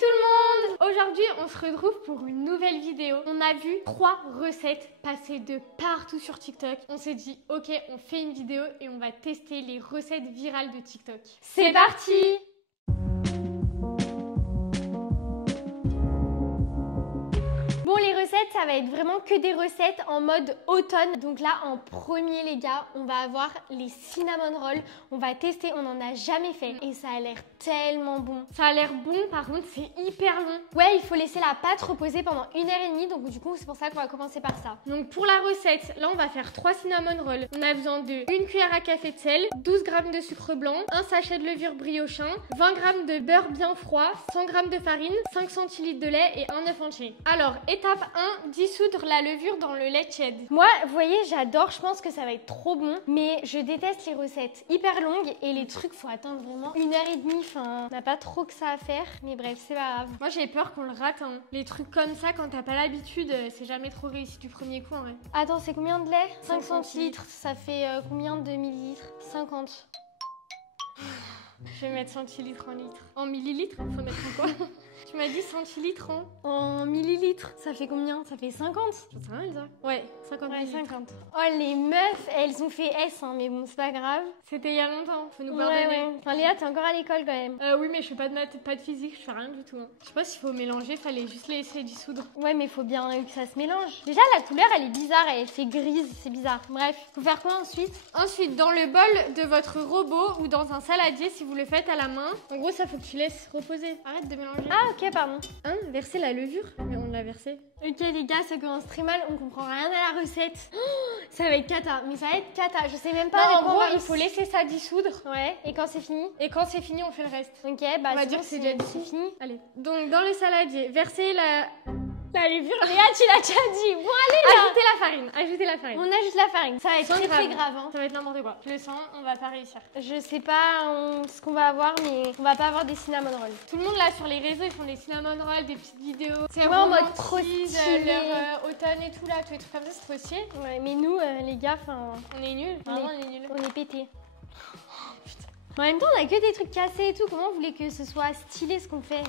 tout le monde! Aujourd'hui, on se retrouve pour une nouvelle vidéo. On a vu 3 recettes passer de partout sur TikTok. On s'est dit, ok, on fait une vidéo et on va tester les recettes virales de TikTok. C'est parti! Bon, les recettes, ça va être vraiment que des recettes en mode automne. Donc là, en premier, les gars, on va avoir les cinnamon rolls. On va tester, on n'en a jamais fait. Et ça a l'air tellement bon. Ça a l'air bon, par contre, c'est hyper long. Ouais, il faut laisser la pâte reposer pendant 1h30. Donc du coup, c'est pour ça qu'on va commencer par ça. Donc pour la recette, là, on va faire 3 cinnamon rolls. On a besoin de 1 cuillère à café de sel, 12 g de sucre blanc, un sachet de levure briochin, 20 g de beurre bien froid, 100 g de farine, 5 centilitres de lait et un œuf entier. Alors, étape 1, dissoudre la levure dans le lait tiède. Moi, vous voyez, j'adore, je pense que ça va être trop bon, mais je déteste les recettes hyper longues et les trucs, faut attendre vraiment 1h30, enfin, on n'a pas trop que ça à faire, mais bref, c'est pas grave. Moi, j'ai peur qu'on le rate, hein. Les trucs comme ça, quand t'as pas l'habitude, c'est jamais trop réussi du premier coup, en vrai. Attends, c'est combien de lait? 5 centilitres, ça fait combien de millilitres? 50. Je vais mettre centilitres en litres. En millilitres? Faut mettre en quoi? Tu m'as dit centilitres en millilitres. Ça fait combien? Ça fait 50? J'en sais rien, ça. Ouais, 50 millilitres. 50. Oh, les meufs, elles ont fait S, hein, mais bon, c'est pas grave. C'était il y a longtemps, faut nous pardonner. Ouais. Enfin, Léa, t'es encore à l'école quand même. Oui, mais je fais pas de maths, pas de physique, je fais rien du tout. Hein. Je sais pas s'il faut mélanger, fallait juste les laisser dissoudre. Ouais, mais faut bien que ça se mélange. Déjà, la couleur, elle est bizarre, elle fait grise, c'est bizarre. Bref, faut faire quoi ensuite? Ensuite, dans le bol de votre robot ou dans un saladier, si vous le faites à la main. En gros, ça faut que tu laisses reposer. Arrête de mélanger. Ah, ok, pardon. Hein, verser la levure? Mais on l'a versée. Ok les gars, ça commence très mal, on comprend rien à la recette. Oh, ça va être cata, mais ça va être cata, je sais même pas. Non, en gros, il faut laisser ça dissoudre. Ouais, et quand c'est fini? Et quand c'est fini, on fait le reste. Ok, bah on va dire que c'est déjà fini. Allez, donc dans le saladier, versez la levure. Léa, tu l'as déjà dit. Bon, allez là. Ajoutez la farine. On ajoute la farine. Ça va être très grave. Hein. Ça va être n'importe quoi. Je le sens, on va pas réussir. Je sais pas ce qu'on va avoir, mais on va pas avoir des cinnamon rolls. Tout le monde là sur les réseaux, ils font des cinnamon rolls, des petites vidéos. C'est en mode trop stylé. Leur automne et tout là, tous les trucs comme ça, c'est trop stylé. Ouais, mais nous, les gars, on est nuls. Vraiment, on est nuls. On est pétés. En même temps, on a que des trucs cassés et tout. Comment vous voulez que ce soit stylé ce qu'on fait?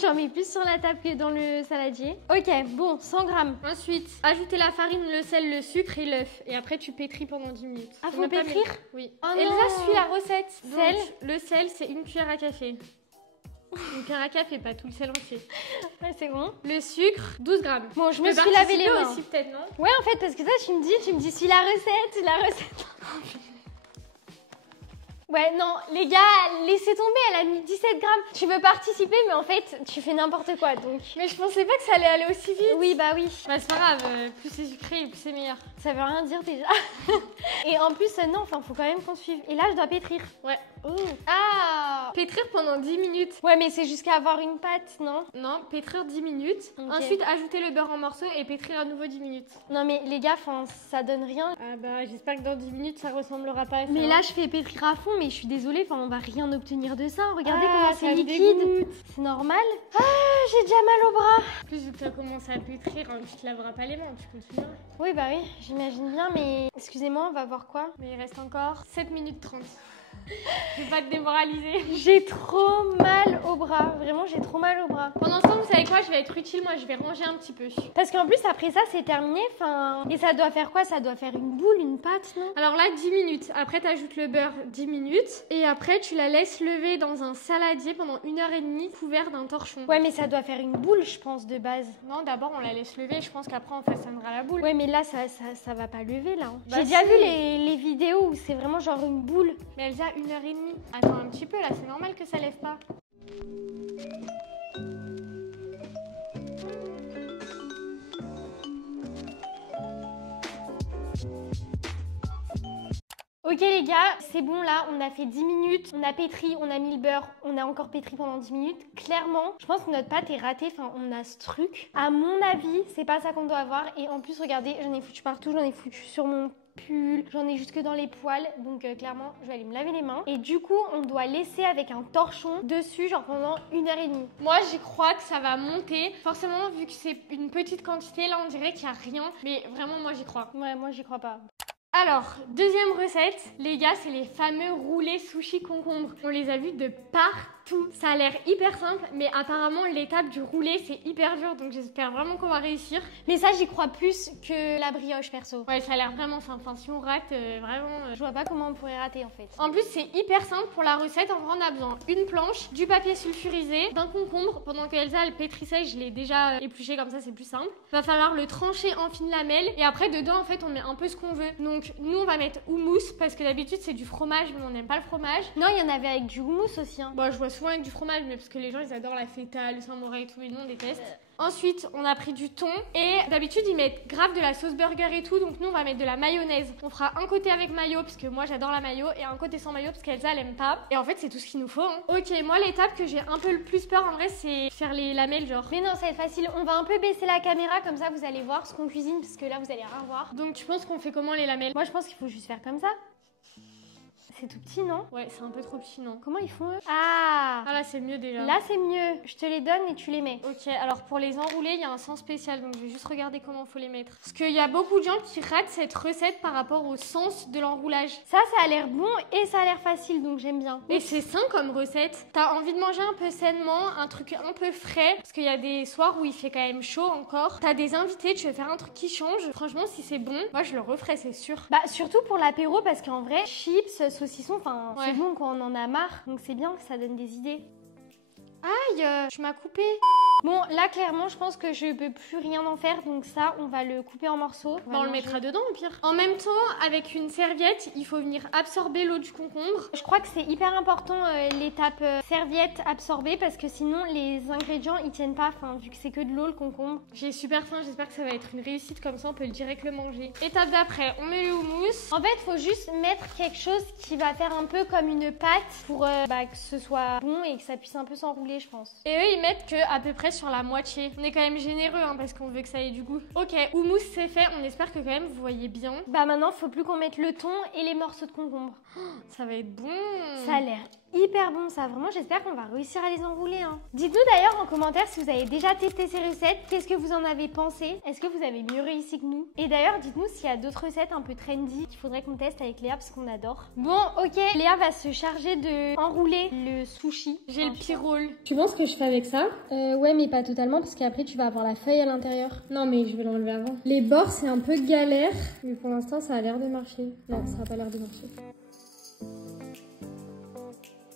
J'en mets plus sur la table que dans le saladier. Ok, bon, 100 g. Ensuite, ajoutez la farine, le sel, le sucre et l'œuf. Et après, tu pétris pendant 10 minutes. Ah, faut pétrir? Oui. Oh Elsa suit la recette. Sel. Le sel, c'est 1 cuillère à café. 1 cuillère à café, pas tout le sel entier. Ouais, c'est bon. Le sucre, 12 g. Bon, je me suis lavé les mains. Aussi, peut-être, non? Ouais, en fait, parce que ça, tu me dis, suis la recette. Ouais, non, les gars, laissez tomber, elle a mis 17 grammes. Tu veux participer, mais en fait, tu fais n'importe quoi, donc. Mais je pensais pas que ça allait aller aussi vite. Oui, bah oui. Bah c'est pas grave, plus c'est sucré, plus c'est meilleur. Ça veut rien dire déjà. Et en plus, non, enfin, faut quand même qu'on suive. Et là, je dois pétrir. Ouais. Oh. Ah! Pétrir pendant 10 minutes. Ouais, mais c'est jusqu'à avoir une pâte, non? Non, pétrir 10 minutes. Okay. Ensuite, ajouter le beurre en morceaux et pétrir à nouveau 10 minutes. Non, mais les gars, ça donne rien. Ah bah, j'espère que dans 10 minutes, ça ressemblera pas à ça. Mais là, je fais pétrir à fond, mais je suis désolée, on va rien obtenir de ça. Regardez comment c'est liquide. C'est normal. Ah, j'ai déjà mal au bras. En plus, vu que tu as commencé à pétrir, tu te laveras pas les mains, tu continueras. Oui, bah oui, j'imagine bien, mais excusez-moi, on va voir quoi? Mais il reste encore 7 minutes 30. Je vais pas te démoraliser. J'ai trop mal au bras. Vraiment, j'ai trop mal au bras. Pendant ce temps, vous savez quoi? Je vais être utile. Moi, je vais ranger un petit peu. Parce qu'en plus, après ça, c'est terminé. Et ça doit faire quoi? Ça doit faire une boule, une pâte, non? Alors là, 10 minutes. Après, tu ajoutes le beurre 10 minutes. Et après, tu la laisses lever dans un saladier pendant 1h30 couvert d'un torchon. Ouais, mais ça doit faire une boule, je pense, de base. Non, d'abord, on la laisse lever. Je pense qu'après, on façonnera la boule. Ouais, mais là, ça va pas lever, là. Bah, j'ai déjà vu les vidéos où c'est vraiment genre une boule. Mais Elsa, 1h30. Attends un petit peu là, c'est normal que ça lève pas. Ok les gars, c'est bon là, on a fait 10 minutes, on a pétri, on a mis le beurre, on a encore pétri pendant 10 minutes. Clairement, je pense que notre pâte est ratée, on a ce truc. À mon avis, c'est pas ça qu'on doit avoir. Et en plus, regardez, j'en ai foutu partout, j'en ai foutu sur mon pull, j'en ai jusque dans les poils, donc clairement je vais aller me laver les mains. Et du coup on doit laisser avec un torchon dessus genre pendant 1h30. Moi j'y crois que ça va monter, forcément vu que c'est une petite quantité, là on dirait qu'il n'y a rien, mais vraiment moi j'y crois. Ouais, moi j'y crois pas. Alors, deuxième recette, les gars, c'est les fameux roulés sushi concombre. On les a vus de partout. tout. Ça a l'air hyper simple, mais apparemment l'étape du roulé c'est hyper dur, donc j'espère vraiment qu'on va réussir. Mais ça j'y crois plus que la brioche perso. Ouais, ça a l'air vraiment simple. Enfin, si on rate, je vois pas comment on pourrait rater en fait. En plus c'est hyper simple pour la recette. En vrai on a besoin une planche, du papier sulfurisé, d'un concombre. Pendant que Elsa elle pétrissait, je l'ai déjà épluché, comme ça c'est plus simple. Va falloir le trancher en fines lamelles et après dedans en fait on met un peu ce qu'on veut. Donc nous on va mettre houmous parce que d'habitude c'est du fromage mais on n'aime pas le fromage. Non, il y en avait avec du houmous aussi hein. Bon, je vois souvent avec du fromage mais parce que les gens ils adorent la feta, le samouraï et tout, et nous on déteste. Ensuite, on a pris du thon et d'habitude ils mettent grave de la sauce burger et tout, donc nous on va mettre de la mayonnaise. On fera un côté avec mayo parce que moi j'adore la mayo et un côté sans mayo parce qu'Elsa elle aime pas. Et en fait c'est tout ce qu'il nous faut hein. Ok, moi l'étape que j'ai un peu le plus peur en vrai c'est faire les lamelles genre. Mais non, ça va être facile, on va un peu baisser la caméra comme ça vous allez voir ce qu'on cuisine parce que là vous allez rien voir. Donc tu penses qu'on fait comment les lamelles? Moi je pense qu'il faut juste faire comme ça. C'est tout petit, non? Ouais, c'est un peu trop petit, non? Comment ils font eux? Ah là, c'est mieux déjà. Là, c'est mieux. Je te les donne et tu les mets. Ok, alors pour les enrouler, il y a un sens spécial, donc je vais juste regarder comment il faut les mettre. Parce qu'il y a beaucoup de gens qui ratent cette recette par rapport au sens de l'enroulage. Ça a l'air bon et ça a l'air facile, donc j'aime bien. Et c'est sain comme recette. T'as envie de manger un peu sainement, un truc un peu frais, parce qu'il y a des soirs où il fait quand même chaud encore. T'as des invités, tu veux faire un truc qui change. Franchement, si c'est bon, moi je le referai, c'est sûr. Bah, surtout pour l'apéro, parce qu'en vrai, chips, saucisson, enfin, ouais. C'est bon quand on en a marre, donc c'est bien que ça donne des idées. Aïe, tu m'as coupé. Bon, là, clairement, je pense que je peux plus rien en faire, donc ça, on va le couper en morceaux. On le mettra dedans, au pire. En même temps, avec une serviette, il faut venir absorber l'eau du concombre. Je crois que c'est hyper important, l'étape serviette absorbée, parce que sinon, les ingrédients, ils tiennent pas, enfin, vu que c'est que de l'eau, le concombre. J'ai super faim, j'espère que ça va être une réussite, comme ça, on peut direct le manger. Étape d'après, on met le houmous. En fait, il faut juste mettre quelque chose qui va faire un peu comme une pâte pour que ce soit bon et que ça puisse un peu s'enrouler, je pense. Et eux, ils mettent que à peu près sur la moitié. On est quand même généreux hein, parce qu'on veut que ça ait du goût. Ok, houmous c'est fait, on espère que quand même vous voyez bien. Bah maintenant faut plus qu'on mette le thon et les morceaux de concombre. Oh, ça va être bon. Ça a l'air hyper bon ça, vraiment j'espère qu'on va réussir à les enrouler hein. Dites-nous d'ailleurs en commentaire si vous avez déjà testé ces recettes, qu'est-ce que vous en avez pensé? Est-ce que vous avez mieux réussi que nous? Et d'ailleurs dites-nous s'il y a d'autres recettes un peu trendy qu'il faudrait qu'on teste avec Léa parce qu'on adore. Bon ok, Léa va se charger de enrouler le sushi. J'ai le petit rôle. Tu penses que je fais avec ça? Ouais mais pas totalement parce qu'après tu vas avoir la feuille à l'intérieur. Non mais je vais l'enlever avant. Les bords c'est un peu galère mais pour l'instant ça a l'air de marcher. Non ça a pas l'air de marcher.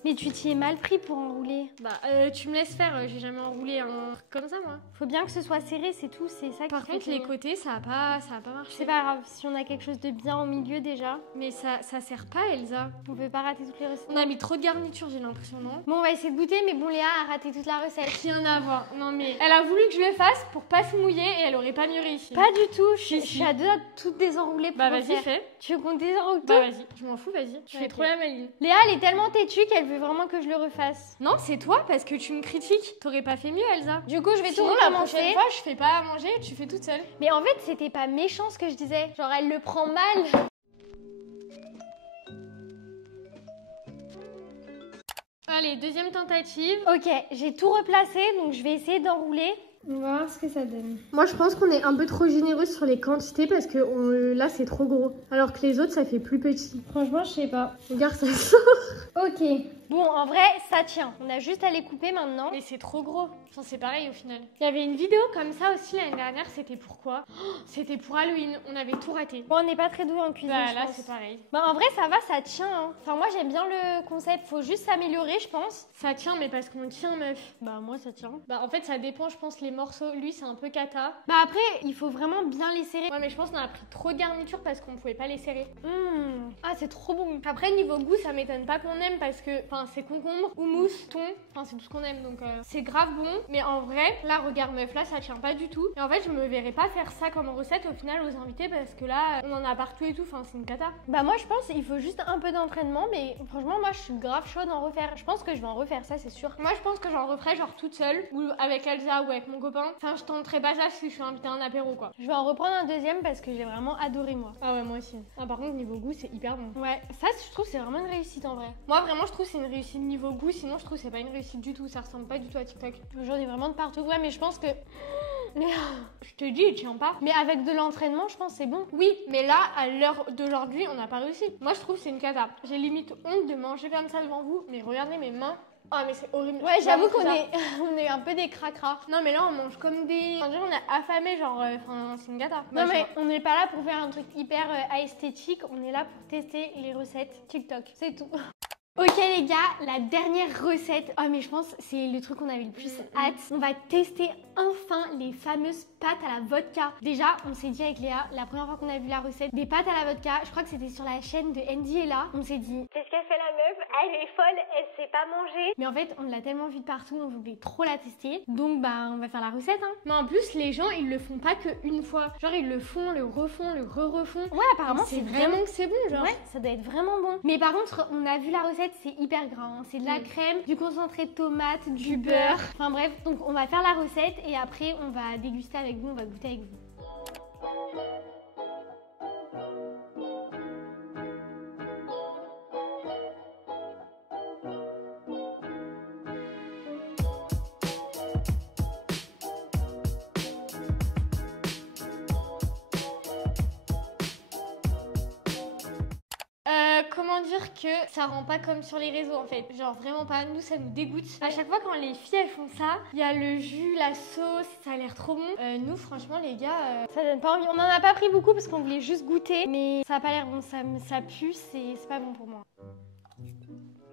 Mais tu t'y es mal pris pour enrouler. Bah, tu me laisses faire, j'ai jamais enroulé un truc comme ça, moi. Faut bien que ce soit serré, c'est tout, c'est ça qui Par contre, les côtés, ça a pas marché. C'est pas grave, si on a quelque chose de bien au milieu déjà. Mais ça sert pas, Elsa. On peut pas rater toutes les recettes. On a mis trop de garniture, j'ai l'impression, non? Bon, on va essayer de goûter, mais bon, Léa a raté toute la recette. Rien à voir. Non, mais elle a voulu que je le fasse pour pas se mouiller et elle aurait pas mieux réussi. Pas du tout, je suis à deux à tout désenrouler pour Bah, vas-y, fais. Tu veux qu'on désenroule tout? Bah, vas-y, je m'en fous, vas-y. Tu fais trop la maline. Léa, elle est tellement têtue qu'elle veut vraiment que je le refasse. Non, c'est toi parce que tu me critiques. T'aurais pas fait mieux, Elsa. Du coup, je vais tout recommencer. La prochaine fois, je fais pas à manger, tu fais toute seule. Mais en fait, c'était pas méchant ce que je disais. Genre, elle le prend mal. Allez, deuxième tentative. Ok, j'ai tout replacé, donc je vais essayer d'enrouler. On va voir ce que ça donne. Moi, je pense qu'on est un peu trop généreux sur les quantités parce que là, c'est trop gros. Alors que les autres, ça fait plus petit. Franchement, je sais pas. Regarde, ça sort. Ok. Bon, en vrai, ça tient. On a juste à les couper maintenant. Mais c'est trop gros. Enfin, c'est pareil au final. Il y avait une vidéo comme ça aussi l'année dernière. C'était pourquoi? C'était pour Halloween. On avait tout raté. Bon, on n'est pas très doué en cuisine. Bah, là, c'est pareil. Bah, en vrai, ça va, ça tient. Hein. Enfin, moi, j'aime bien le concept. Faut juste s'améliorer, je pense. Ça tient, mais parce qu'on tient, meuf. Bah, moi, ça tient. Bah, en fait, ça dépend, je pense, les morceaux. Lui, c'est un peu cata. Bah, après, il faut vraiment bien les serrer. Ouais, mais je pense qu'on a pris trop de garniture parce qu'on pouvait pas les serrer. Ah, c'est trop bon. Après, niveau goût, ça m'étonne pas qu'on aime parce que, enfin, c'est concombre, houmous, thon. Enfin, c'est tout ce qu'on aime, donc c'est grave bon. Mais en vrai, là, regarde, meuf, là, ça tient pas du tout. Et en fait, je me verrais pas faire ça comme recette au final aux invités parce que là, on en a partout et tout. Enfin, c'est une cata. Bah, moi, je pense qu'il faut juste un peu d'entraînement, mais franchement, moi, je suis grave chaude d'en refaire. Je pense que je vais en refaire, ça, c'est sûr. Moi, je pense que j'en referai genre toute seule ou avec Elsa ou avec mon copain. Enfin, je tenterai pas ça si je suis invitée à un apéro, quoi. Je vais en reprendre un deuxième parce que j'ai vraiment adoré, moi. Ah ouais, moi aussi. Ah, par contre, niveau goût, c'est hyper bon. Ouais, ça, je trouve c'est vraiment une réussite en vrai. Moi, vraiment, je trouve c'est une réussite niveau goût. Sinon, je trouve c'est pas une réussite du tout. Ça ressemble pas du tout à TikTok. J'en ai vraiment de partout. Ouais, mais je pense que... Je te dis, il tient pas. Mais avec de l'entraînement, je pense c'est bon. Oui, mais là, à l'heure d'aujourd'hui, on n'a pas réussi. Moi, je trouve c'est une cata. J'ai limite honte de manger comme ça devant vous. Mais regardez mes mains. Oh mais c'est horrible. Ouais, j'avoue qu'on est on est un peu des cracras. Non mais là on mange comme des... On dirait on est affamé genre, enfin c'est une gata. Non mais on n'est pas là pour faire un truc hyper esthétique, on est là pour tester les recettes TikTok, c'est tout. Ok les gars, la dernière recette. Oh mais je pense c'est le truc qu'on avait le plus hâte. On va tester enfin les fameuses pâtes à la vodka. Déjà, on s'est dit avec Léa, la première fois qu'on a vu la recette des pâtes à la vodka, je crois que c'était sur la chaîne de Andy et là, on s'est dit qu'est-ce qu'elle fait la meuf? Elle est folle, elle sait pas manger. Mais en fait, on l'a tellement vue de partout, on voulait trop la tester. Donc bah on va faire la recette hein. Mais en plus, les gens, ils le font pas qu'une fois. Genre ils le font, le refont, le re-refont. Ouais, apparemment c'est vraiment que c'est bon genre. Ouais, ça doit être vraiment bon. Mais par contre, on a vu la recette, c'est hyper gras. Hein. C'est de la crème, du concentré de tomate, du beurre. Enfin bref, donc on va faire la recette et après on va déguster avec vous, on va goûter avec vous. Comment dire que ça rend pas comme sur les réseaux en fait. Genre vraiment pas, nous ça nous dégoûte. À chaque fois quand les filles elles font ça, il y a le jus, la sauce, ça a l'air trop bon. Nous franchement les gars, ça donne pas envie. On en a pas pris beaucoup parce qu'on voulait juste goûter, mais ça a pas l'air bon, ça pue, c'est pas bon pour moi.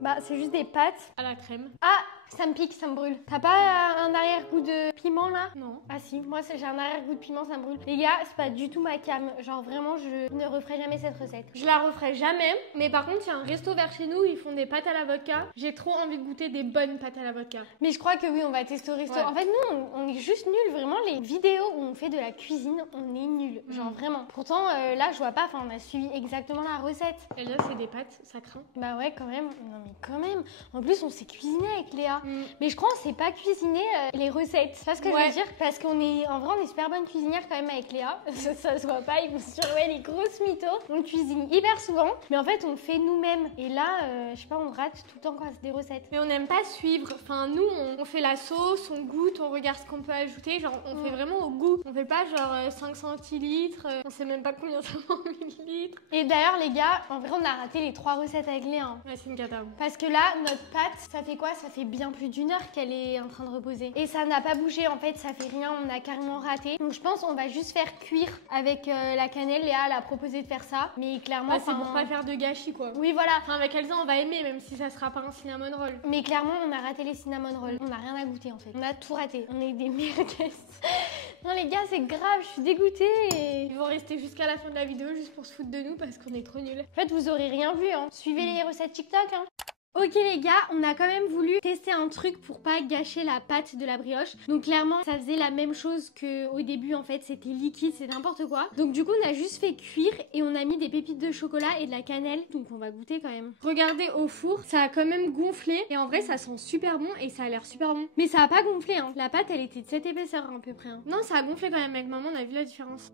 Bah c'est juste des pâtes à la crème. Ah, ça me pique, ça me brûle. T'as pas un arrière-goût de piment là? Non. Ah si, moi j'ai un arrière-goût de piment, ça me brûle. Les gars, c'est pas du tout ma cam. Genre vraiment, je ne referai jamais cette recette. Je la referai jamais. Mais par contre, il y a un resto vers chez nous, ils font des pâtes à la vodka. J'ai trop envie de goûter des bonnes pâtes à la vodka. Mais je crois que oui, on va tester au resto. Ouais. En fait, nous, on est juste nuls. Vraiment, les vidéos où on fait de la cuisine, on est nuls. Genre vraiment. Pourtant, là, je vois pas, enfin, on a suivi exactement la recette. Et là, c'est des pâtes, ça craint. Bah ouais, quand même. Non mais quand même. En plus, on s'est cuisiné avec Léa. Mais je crois qu'on s'est pas cuisiné les recettes. C'est pas ce que je veux dire. Parce qu'on est, en vrai, on est super bonne cuisinière quand même avec Léa. Ça se voit pas, ils vont sur les grosses mythos. On cuisine hyper souvent, mais en fait, on le fait nous-mêmes. Et là, je sais pas, on rate tout le temps quand c'est des recettes. Mais on n'aime pas suivre. Enfin, nous, on fait la sauce, on goûte, on regarde ce qu'on peut ajouter. Genre, on fait vraiment au goût. On fait pas genre 5 centilitres, on sait même pas combien ça fait en millilitres. Et d'ailleurs, les gars, en vrai, on a raté les 3 recettes avec Léa. Ouais, c'est une cata. Parce que là, notre pâte, ça fait quoi? Ça fait bien plus d'1 heure qu'elle est en train de reposer. Et ça n'a pas bougé, en fait, ça fait rien, on a carrément raté. Donc je pense qu'on va juste faire cuire avec la cannelle. Léa, elle a proposé de faire ça. Mais clairement, c'est pour pas faire de gâchis, quoi. Oui, voilà. Enfin, avec Elsa, on va aimer, même si ça sera pas un cinnamon roll. Mais clairement, on a raté les cinnamon rolls. On n'a rien à goûter, en fait. On a tout raté. On est des merguez. Non, les gars, c'est grave, je suis dégoûtée. Ils vont rester jusqu'à la fin de la vidéo juste pour se foutre de nous parce qu'on est trop nuls. En fait, vous aurez rien vu, hein. Suivez les recettes TikTok, hein. Ok les gars, on a quand même voulu tester un truc pour pas gâcher la pâte de la brioche. Donc clairement, ça faisait la même chose qu'au début en fait, c'était liquide, c'est n'importe quoi. Donc du coup, on a juste fait cuire et on a mis des pépites de chocolat et de la cannelle. Donc on va goûter quand même. Regardez au four, ça a quand même gonflé et en vrai, ça sent super bon et ça a l'air super bon. Mais ça a pas gonflé hein. La pâte, elle était de cette épaisseur à peu près. Hein. Non, ça a gonflé quand même avec maman, on a vu la différence.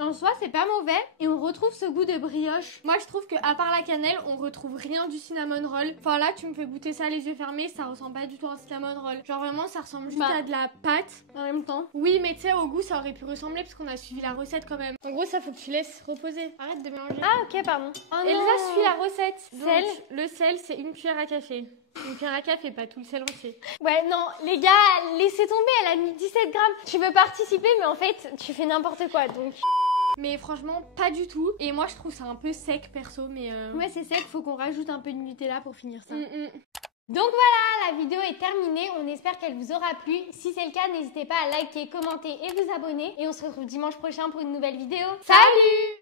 En soi, c'est pas mauvais et on retrouve ce goût de brioche. Moi, je trouve que à part la cannelle, on retrouve rien du cinnamon roll. Enfin là, tu me fais goûter ça les yeux fermés, ça ressemble pas du tout à un cinnamon roll. Genre vraiment, ça ressemble juste à de la pâte en même temps. Oui, mais tu sais, au goût, ça aurait pu ressembler parce qu'on a suivi la recette quand même. En gros, ça faut que tu laisses reposer. Arrête de mélanger. Ah ok, pardon. Oh, Elsa suit la recette. Sel. Le sel, c'est 1 cuillère à café. Une cuillère à café, pas tout le sel entier. Ouais, non, les gars, laissez tomber, elle a mis 17 grammes. Tu veux participer, mais en fait, tu fais n'importe quoi, donc... Mais franchement, pas du tout. Et moi, je trouve ça un peu sec, perso, mais... Ouais, c'est sec, faut qu'on rajoute un peu de Nutella pour finir ça. Donc voilà, la vidéo est terminée. On espère qu'elle vous aura plu. Si c'est le cas, n'hésitez pas à liker, commenter et vous abonner. Et on se retrouve dimanche prochain pour une nouvelle vidéo. Salut!